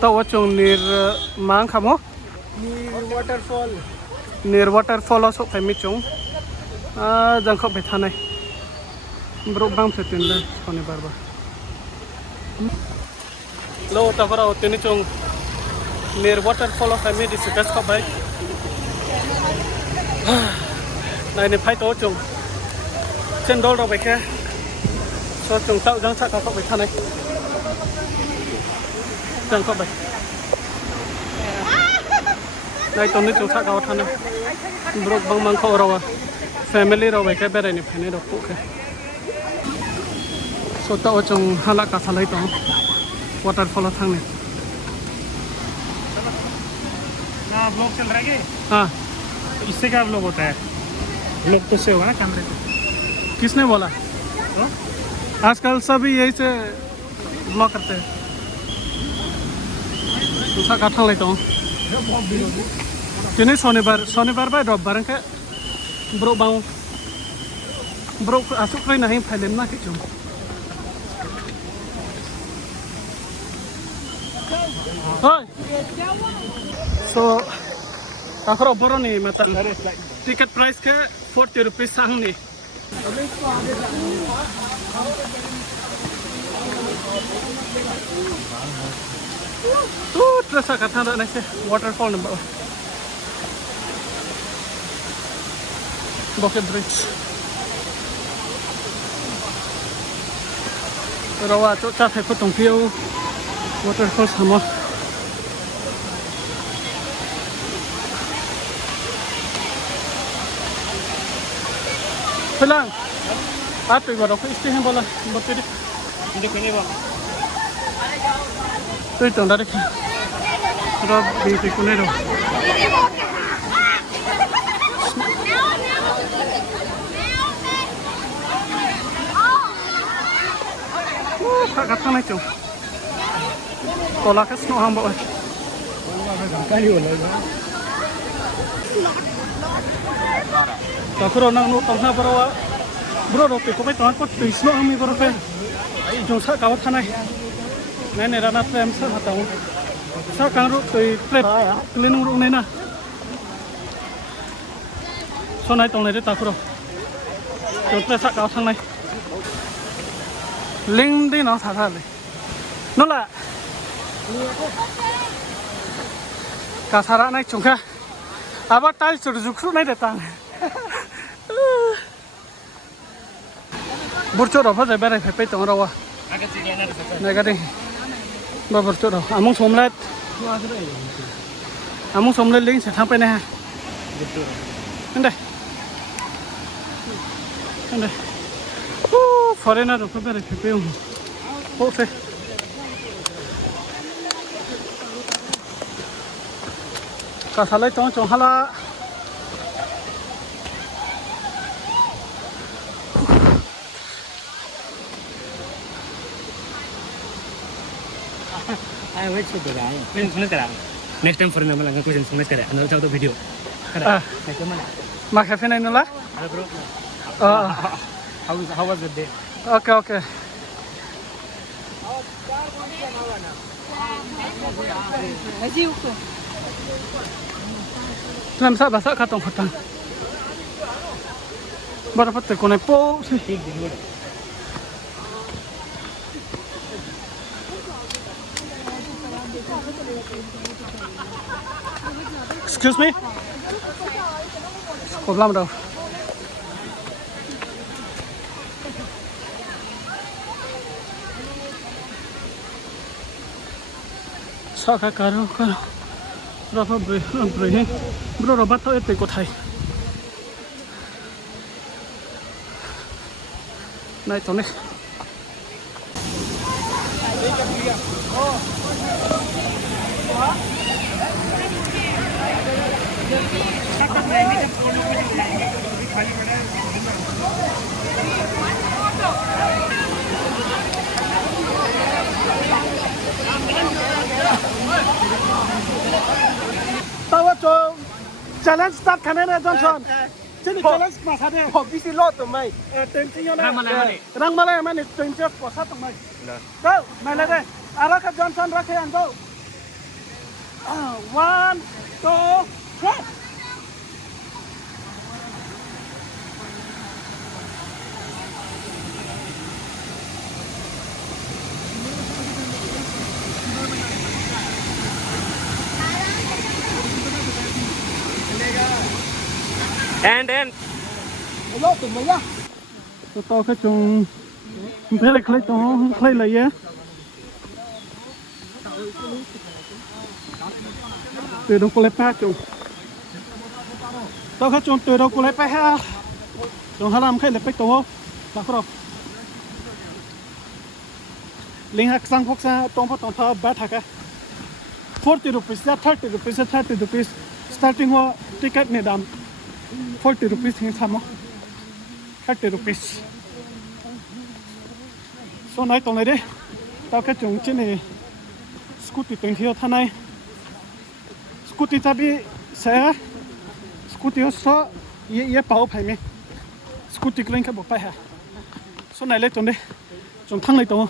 tao ở trong Neer mang khám hả Waterfall Neer Waterfall ở số phải mấy chung chẳng không phải thằng này bro bang sẽ tiền đây còn này barba lo tao vào tiền chung Neer Waterfall ở phải mấy discuss không phải này phải tổ chung trên đôi đâu vậy kia cho chúng tạo ra sao không phải thằng này chẳng có vậy này tụi nó chúng ta có thằng này bro bang mang khâu rồi family rồi vậy cái bé này phải nên đọc cụ cái số tạo trong hala cả salai tao waterfall thằng này ना blog चल रहा है क्या हाँ इससे क्या blog होता है ब्लॉग तो से होगा ना कैमरे से किसने बोला आजकल सभी यही से ब्लॉग करते हैं दूसरा कथा लेता हूँ जिन्हें शनिवार बाय रविवार के ब्रो आसुक रही नहीं फाइलेम ना कि so आखिर बोरो नहीं मतलब टिकट प्राइस के 40 रुपीस सांग नहीं तो terasa kata ada nasi waterfall nampak Bucket Bridge rawa chỗ ta phải có tổng phiếu waterfall sama Pelang, apa itu? Aku istirahat bola, betul deh. Ini kene bang Tu itu dari sini. Ada di kene tu. Tak kata nak tu. Kola kes no hamba. kali bola Tak kira nak nu tengah berawa. Bro, ropi kau betul aku tu isno kami berapa. Jom saya kawat tanai. Nenek rana tram saya tak tahu. Saya kan ru tu trip keliling ru nena. So naik tong lagi tak kira. Jom saya kawat tanai. Ling di nak sahaja le. Nola. Kasara naik cungka. Abang tadi suruh jukru naik datang. Burcu apa saya beres pepe tong rawa. agak sini ada Naik kadi. Burcu apa? Amung somlet ling saya sampai nih. betul Anda. Foreigner apa beres pepe oh se. Kasalai tong cong hala. Ayo wait so berang question sulit terang next time for nama langkah question sulit terang anda tahu tu video Ah, next time mana mak cafe naik nula? ada bro how was the day Okay. Nam sa basa katong hutang. Berapa tu kau naik po? ठीक दिन Excuse me? Problem dah. Saka karo. Berapa beri? Bro, rabat tu itu ikut hai. Naik tu ni. Tahu tu challenge start kan ni Johnson. Jadi challenge masa ni. Hobi si lot tu mai Tensi yang Rang mana ni? Rang mana ni? Tensi apa satu mai. Kau mana ni? Ara ka Johnson rakhe and go. 1, 2, 3. And Hello tụi mình nhá. Tôi cái chung thế là khai to khai lại á. Từ đâu có lấy pa chung. Tôi cái chung từ đâu có lấy pa ha. Chung hà làm khai lấy pa to. Sao không? Linh hắc sang phúc sa tông phát tông phá bát hắc á. 40 rupees, 30 rupees. Starting ho ticket ne dam 40 rupees hin samo. 30 rupees. So nói tông này đi. Tao cái chung trên này scooty tuần thiêu thằng này. Scooty ta bị xe. Scooty ho so ye bảo phải mi. Scooty cái cái bộ phải ha. So này lấy tông đi. Chung thằng này tông.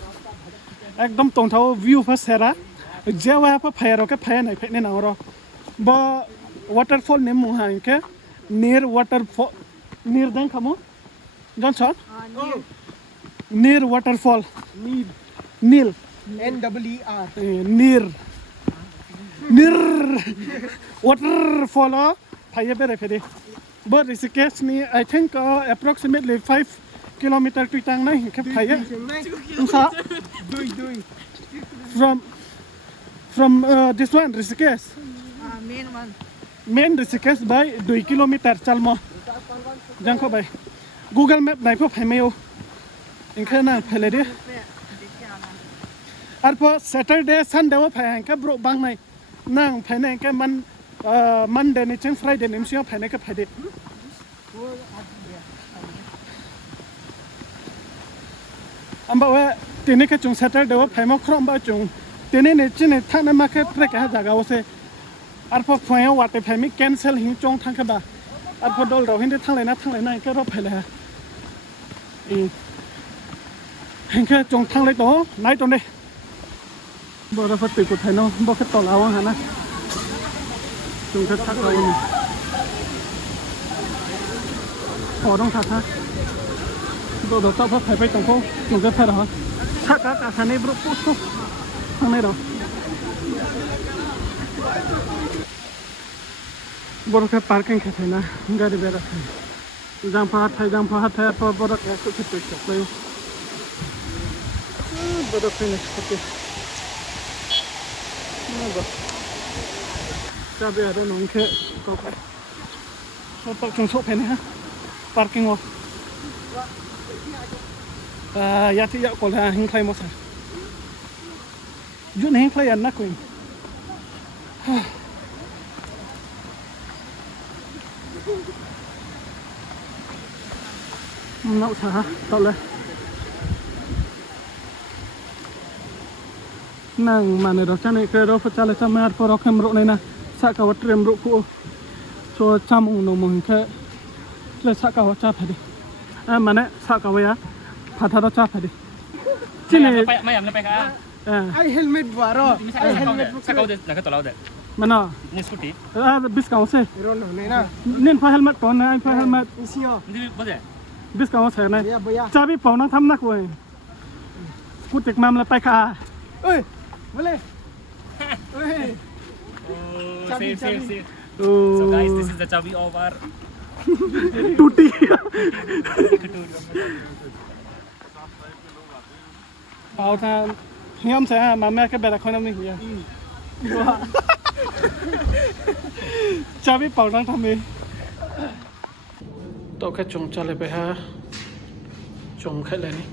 Ekdom tông thao view phát xe ra. Jawa apa phải rồi cái phải này phải nên nào rồi. Ba waterfall name mo ha cái. Neer waterfall. Neer đang kamu? Johnson? Neer waterfall. Neer. N-E-E-R. Neer. Neer. Waterfall oh. Phải bere phải. But Rishikesh ni I think approximately 5 kilometer to tang này cái phải á. Sao? From this one Rishikesh. Main one. Main Rishikesh by 2 kilometer chal mo. Jang ko bay. Google Map này có phải mail. Inka na phải lấy đi. Arpo Saturday Sunday wo phải cái bro bang này. Nang phải này cái Monday này trên Friday này xíu phải này cái phải đi. Amba wa tene cái chung Saturday wo phải mo krom ba chung. Tene này trên này thang này market trek ha jaga wo se. Arpo phoi wa te phải mi cancel hi chong thang ka ba. Arpo dol ro hin de thang lại này cái ro phải là. Hình cái trồng thang lấy đó nãy trong đây bữa đó phát tự của thầy nó bao cái tàu lao hả na trồng cái thác lao này họ đang thác ha bữa đó tao phát thầy phải trồng phố trồng cái thầy đó thác cả thằng này bữa phút thằng này đó bữa đó cái parking cái thầy na gari bê ra thầy jam pha thầy bữa đó cái sự thích chọc lấy bữa finish okay. Cha bây giờ nó cái có cái số tàu chung số này ha parking wo ya thì ya còn là hình khai một sao dụ này hình khai ăn nát quên nấu sao ha tao lên nang mana dah cakap ke dah percaya sama ada orang merok ni na sak kau trem merok ku so cam ungno ke le sak kau cakap hadi mana sak kau ya patah dah cakap hadi sini mai am lepai ka I helmet baro. I helmet sa kau de nak tolak de mana ni scooty bis kau se Rono ni na. nin pa helmet kau na pa helmet Isio. ni boleh bis kau se na Ya boya. cabi pau na tham nak wei ku tek mam lepai ka Oi. Boleh. Oi. Save. So guys, this is the chabi of our टूटी पाव था him से mà mẹ cái bè là không nằm gì चाबी पाव đang tham gì तो cái chung chale पे ha chung khai lên đi